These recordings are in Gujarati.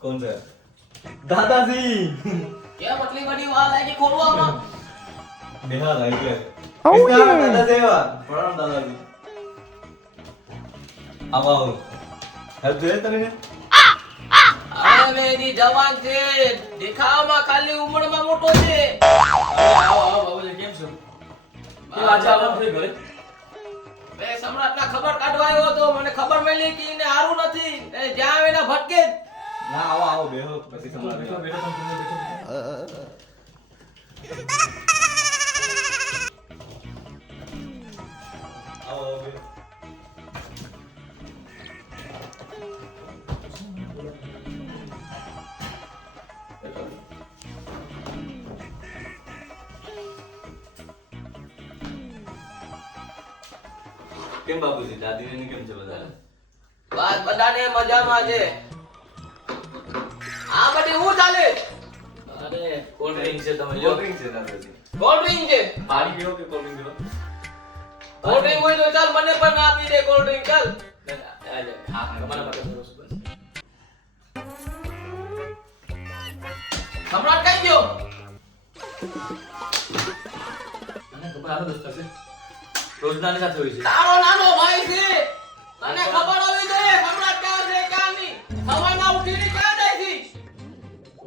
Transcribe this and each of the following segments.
कौन सा दादाजी क्या मतली बड़ी वाल है कि खोलवाમાં बिहार आई क्या Oh, किसका yeah. दादा सेवा प्रणाम दादाजी अब आओ हेल्प दे तने અરે મેરી જવાન છે દેખાવમાં ખાલી ઉંમરમાં મોટો છે આવો આવો બાબુજી કેમ છો કે આજે આવવાનું છે ઘરે મે સમ્રાટના ખબર કાઢવા આવ્યો હતો મને ખબર મળી કે એને હારું નથી એ જ્યાં આવે ને ભટકે જ. ના આવો આવો બેહો પછી સંભાળ બેઠો બેઠો તમે બેઠો આવો બેહો કેમ બાબુજી દાદીને કેમ છે બધા બસ બધાને મજામાં છે આ બધી હું ચાલે અરે કોલ્ડ ડ્રિંક છે તમે લ્યો કોલ્ડ ડ્રિંક છે દાદાજી કોલ્ડ ડ્રિંક છે પાણી પીવો કે કોલ્ડ ડ્રિંક પીવો કોલ્ડ ડ્રિંક હોય તો ચાલ મને પણ આપી દે કોલ્ડ ડ્રિંક ચાલ હા તમારા માટે સરસ બસ સમ્રાટ કઈ ગયો મને ખબર આનો દોસ્ત છે રોજનાની સાથે હોય છે તારો નાનો ભાઈ છે તને ખબર હોવી જોઈએ સમ્રાટ ક્યાં છે ક્યાં નહીં સવારના ઉઠીને ક્યાં જાય છે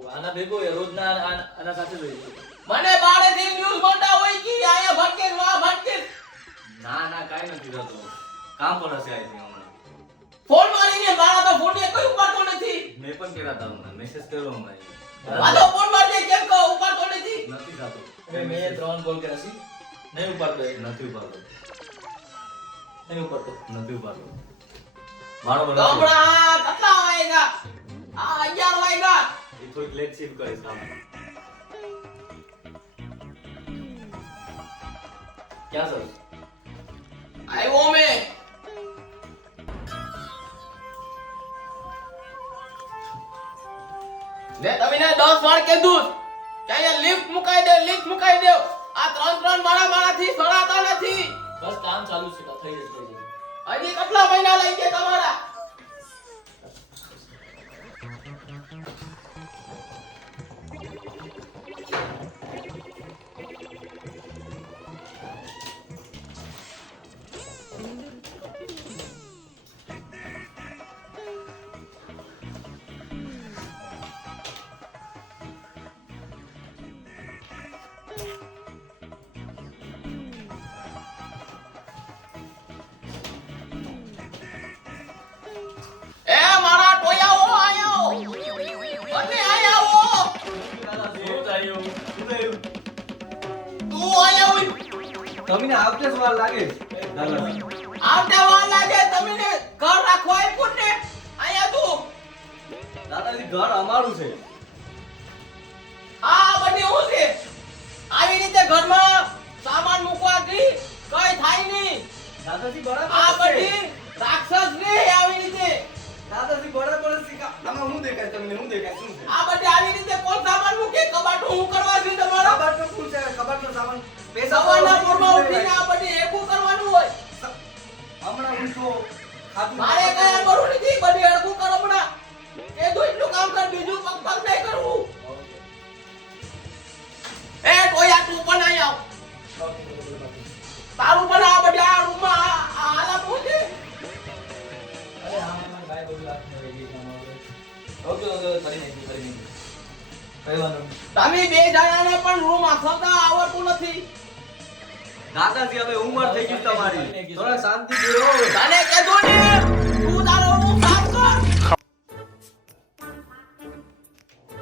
આના ભેગો એ રોજના આના સાથે જ હોય છે મને બાળેથી ન્યૂઝ મોટા હોય કે આયા ભટકે વા ભટકે ના ના કાઈ નથી થતું કામ પર હશે આઈ થિંક હમણાં ફોન મારીને મારા તો ફોન એ કોઈ ઉપાડતો નથી મેં પણ કેરા તા હમણાં મેસેજ કર્યો હમણાં આ તો ફોન મારજે કેમ કહો ઉપાડતો નથી નથી થતું મેં 3 કોલ કર્યા છે નહીં ઉપાડતો એ. નથી ઉપાડતો નહીં ઉપાડતો નથી ઉપાડતો મારો તો મને હમણાં કેટલા વાગ્યા આ 11 વાગ્યા એ થોડીક લેટ શિફ્ટ કરીશ કામ ક્યાં સર આવ્યો મે લે તમે 10 વાર કીધું કે અહીંયા લિફ્ટ મુકાઈ દે આ ત્રણ મારાથી સડાતા નથી બસ કામ ચાલુ છે થઈ જશે હજી કેટલા મહિના લઈ ગયા તમારા એ મારા ટોયાઓ આયો બંને આયો શું થયું તું આયો તમને આવતે સવાલ લાગે દાદાજી આવતે વાર લાગે તમને ઘર રાખવા આપ્યું ને આયા તું દાદાજી ઘર અમારું છે આ બધી હું છે આવી રીતે ઘરમાં સામાન મૂકવાથી કઈ થાય નહીં દાદાજી આ બરાબર છે બધી રાક્ષસ ને આવી રીતે દાદાજી બરાબર છે આમાં હું દેખાય તમને હું દેખાય શું છે આ બધી આવી રીતે કોણ સામાન મૂકે કબાટું હું કરવા છે તમારા કબાટનો શું છે કબાટનો સામાન સવારના પોરમાં ઉઠીને આ બધી એકું કરવાનું હોય હમણાં ઊંચો ખાધું મારે કઈ કરવું નથી બધી અડકું કરો હમણાં એ તો એટલું કામ કર બીજું પગ પગ નહીં કરવું એ ટોયા તું પણ અહીં આવ તારું પણ આ બધા આ રૂમમાં આ હાલત હું છે અરે હા મારા ભાઈ બોલ વાત નહીં રહી ગઈ ઓકે ઓકે કરી નહીં કઈ વાંધો નહીં તમે બે જણાને પણ રૂમ આખવતા આવડતું નથી દાદાજી હવે ઉંમર થઈ ગઈ તમારી થોડા શાંતિ જોયો તને કીધું ને તું તારો રૂમ સાફ કર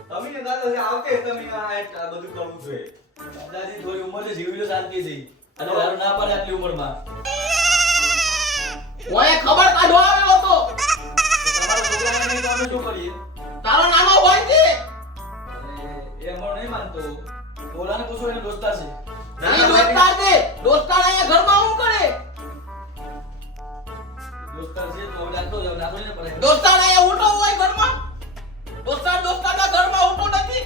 તમે દાદાજી આવતે તમે આ બધું કરવું જોઈએ દાદાજી થોડી ઉંમર છે જીવી લો શાંતિ છે અને મારું ના પડે આટલી ઉંમરમાં ઓએ ખબર કાઢવા આવ્યો હતો તમારા છોકરાને નહીં તો અમે શું કરીએ તારો નાનો ભાઈ છે અરે એ અમર નહીં માનતો બોલાને પૂછો એને દોસ્તાર છે ઈ દોસ્તાર છે દોસ્તાર અહીંયા ઘરમાં શું કરે દોસ્તાર છે તો હવે આટલો જાવ નાખો ને પડે દોસ્તાર અહીંયા ઉઠો હોય ઘરમાં દોસ્તારના ઘરમાં ઉઠો નથી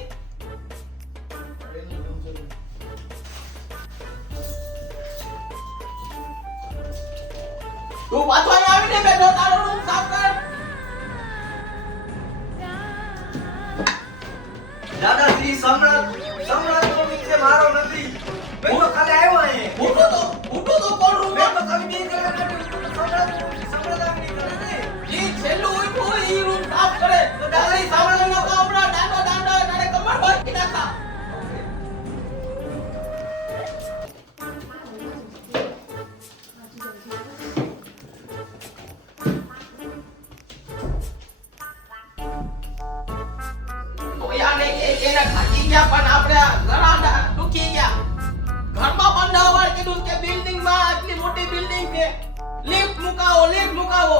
તું પાછો અહીં આવીને બેઠો, તારો રૂમ સાફ કર. દાદાશ્રી સમ્રાટ તો નીચે મારો નથી. મેં તો ખાલી આવ્યો અહીં. ઉઠો તો કોણ રૂમ મેં તો ખાલી બે કલાક સમ્રાટ આવી કરે ને. ઈ છેલ્લું ઉઠું ઈ રૂમ સાફ કરે. તો દાદી સાંભળો ન તો હમણાં દાંડો તારે કમર ભાંગી નાખા. ઓયાને એના ખાટી ગયા પણ આપણે ઘણા દુખી ગયા. ઘરમાં બંધાવવા કીધું કે બિલ્ડિંગમાં આટલી મોટી બિલ્ડિંગ છે, લિફ્ટ મુકાવો.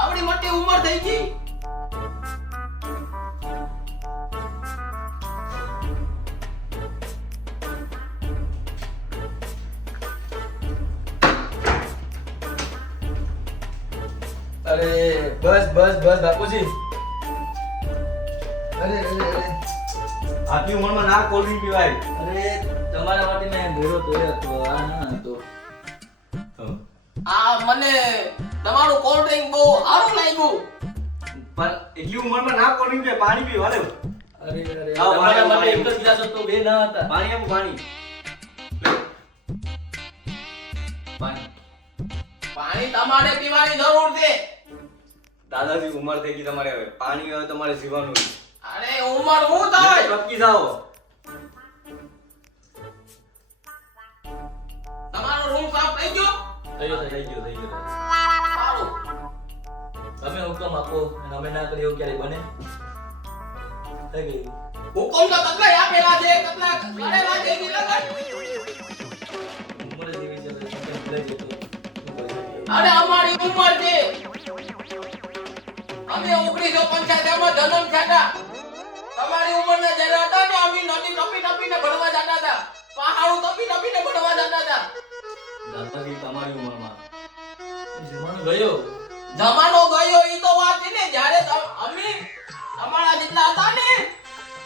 આવડી મોટી ઉંમર થઈ ગઈ. અરે બસ બાપુજી. અરે આટલી ઉંમરમાં ના કોલ્ડ ડ્રિંક પીવાય. તમારા માટે મેં ભેરો તો એ હતો, આ ના હતો. આ મને તમારું કોલ્ડ ડ્રિંક બહુ સારું લાગ્યું. પણ એટલી ઉંમરમાં ના કોલ્ડ ડ્રિંક પીવાય. પાણી પીવા લે. અરે લાવો, તમારા માટે પાણી. એક જ ગ્લાસ હતો, બે ના હતા. પાણી આપો પાણી. પાણી તમારે પીવાની જરૂર છે. દાદાજી ઉંમર થઈ ગઈ તમારે હવે. પાણી હવે તમારે જીવવાનું. અરે ઉંમર હું થાય? ટપકી જાઓ. તમારો રૂમ સાફ થઈ ગયો? થઈ ગયો. સારું. તમે હુકમ આપો અને અમે ના કરીએ એવું ક્યારે બને? થઈ ગયું. હુકમ તો કેટલાય આપેલા છે, કેટલા કરેલા છે એની લગન. ઉંમર જેવી છે, હવે તમે ભૂલાઈ જતો. અરે અમારી ઉંમર છે. અમે 1985 માં જન્મ થયા. તમારી ઉંમરના જરા હતા ને, અમે નદી ટપીને ભણવા જતા હતા. પહાડું ટપીને ભણવા જતા હતા. દાદાજી તમારી ઉંમરમાં. જમાનો ગયો. જમાનો ગયો ઈ તો વાત છે ને. જ્યારે અમે અમારા જેટલા હતા ને,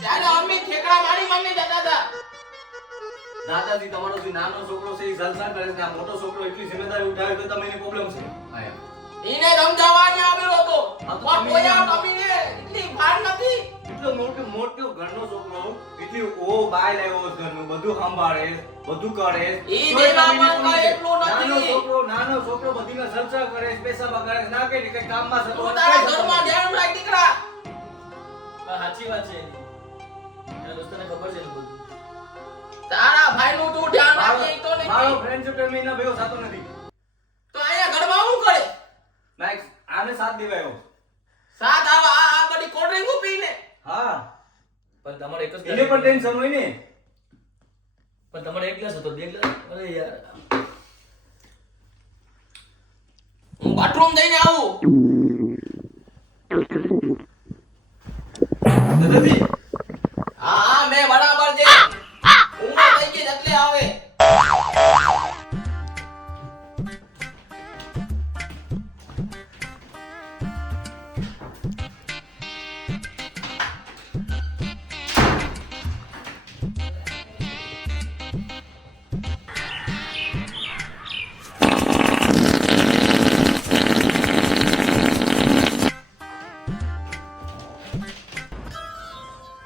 ત્યારે અમે ઠેકડા મારી જતા હતા. દાદાજી તમારો જે નાનો છોકરો છે એ જલસા કરે છે. આ મોટો છોકરો એટલી જિમ્મેદારી ઉઠાવે તો તમે એની પ્રોબ્લેમ છે. એને સમજાવવાની આવેલો હતો. હા તો પણ તમે કોઈ ટપીને એટલી ભાર નથી. એટલો મોટો ઘરનો છોકરો એટલી ઓ બાય લાવ્યો ઘરનું બધું સંભાળે બધું કરે. ઈ તોય દેવામાં તમે કાંઈ એટલું નથી. નાનો છોકરો બધીમાં જલસા કરે પેશાબ કરે ના કે કઈ કામમાં જતો તું તારા ઘરમાં ધ્યાન રાખ દીકરા. સાચી વાત છે એની. એના દોસ્તને ખબર છે એનું બધું. તારા ભાઈનું તું ધ્યાન રાખે ઈ તો મારો નહીં. ફ્રેન્ડ છે તો મહિના ભેગો થતો નથી. તો અહીંયા ઘરમાં શું કરે? નાઈક આને સાથ દેવાયો. સાત આવા આ બધી કોલ્ડ ડ્રિંક પીને. હા પણ તમારે એક જ એને પણ ટેન્શન હોય ને. પણ તમારે એક ગ્લાસ હતો, બે ગ્લાસ. અરે યાર, હું બાથરૂમ જઈને આવું. દાદાજી હા મેં બરાબર છે. ઉંમર થઈ ગઈ એટલે આવે.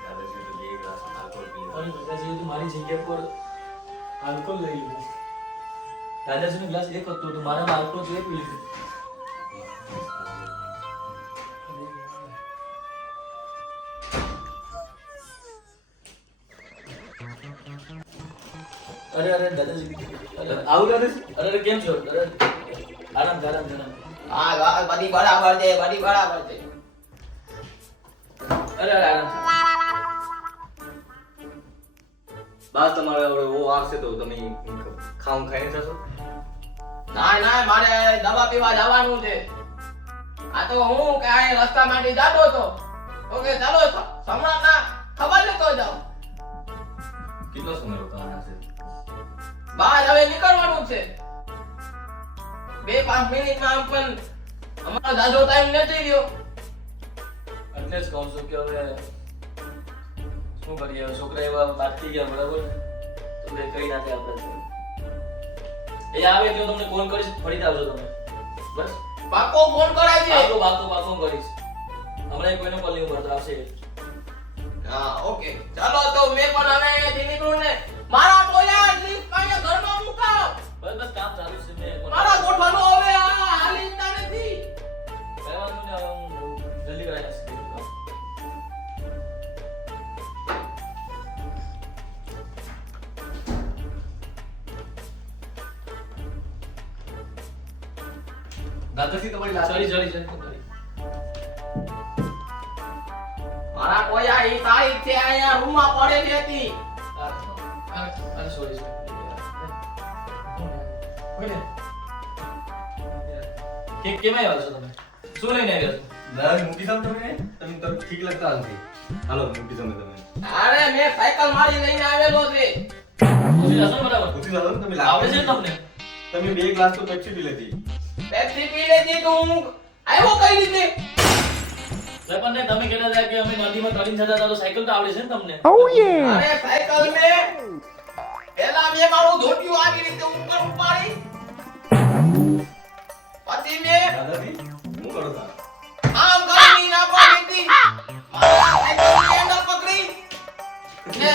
દાદાજી તો બે ગ્લાસ આલ્કોહોલ પીવા. અરે દાદાજીએ તો મારી જગ્યા પર આલ્કોહોલ લઈ લીધું. દાદાજીનો ગ્લાસ એક હતો તો મારામાં આલ્કોહોલ તો એક પી લીધું. અરે દાદાજી, આવું દાદાજી અરે કેમ છો? આરામ. હા બધી બરાબર છે, બધી બરાબર છે. આરામ. બસ તમારે હવે ઓ આવશે તો તમે ખાવું ખાઈને જશો. ના મારે દવા પીવા જવાનું છે. આ તો હું કે આ રસ્તામાંથી જાતો હતો. ઓકે ચાલો સમ્રાટ ના ખબર લેતો જાઉં. કેટલો સમય રોકાવાના છે? બહાર હવે નીકળવાનું છે. 2-5 મિનિટમાં આમ પણ અમારો જાજો ટાઈમ નથી રહ્યો. એટલે જ કહું છું કે હવે શું કરીએ? છોકરા એવા બાકી ગયા, બરાબર? તો કઈ નાખે આપણે. એ આવે એટલે હું તમને ફોન કરીશ, ફરીથી આવજો તમે. બસ પાકો ફોન કરાય છે. પાકો કરીશ. હમણાં કોઈનો કોલ નહીં ઉપાડતો, આવશે. હા ઓકે ચાલો તો મેં પણ હવે અહીંયાથી નીકળું ને મારા ટોયા લિફ્ટ કાંઈ ઘરમાં મુકાવ. બસ કામ ચાલુ છે. મેં મારા ગોઠવાનો હવે આ હાલીતા નથી. કઈ વાંધો નહીં, હવે હું જલ્દી કરાવી નાખીશ. દાદાજી તમારી લાજ ચડી. મારા ટોયા ઈ તારીખ છે અહીંયા રૂમમાં પડેલી હતી. સોરી. કેમ આવ્યા છો તમે? શું લઈને આવ્યા છો? દાદાજી મૂકી દો તમે ઠીક લાગતા નથી. હાલો મૂકી દો તમે. અરે મેં સાયકલ મારી લઈને આવેલો છે. પૂછી જશો ને બરાબર? મૂકી દો તમે આવડે છે ને તમને? તમે 2 ગ્લાસ તો પેપ્સી પી લીધી. પેપ્સી પી લેતી તો હું આવ્યો કઈ રીતે? પણ ને તમે કહેતા હતા કે અમે નદીમાં તરીને જતા હતા તો સાયકલ તો આવડે છે ને તમને? અરે સાયકલ મે પેલા મેં મારું ધોતિયું આવી રીતે ઉપર ઉપાડી પછી મેં દાદાજી હું કરો તા આમ ગરમી ના પડી હતી મારા સાયકલ ની હેન્ડલ પકડી ને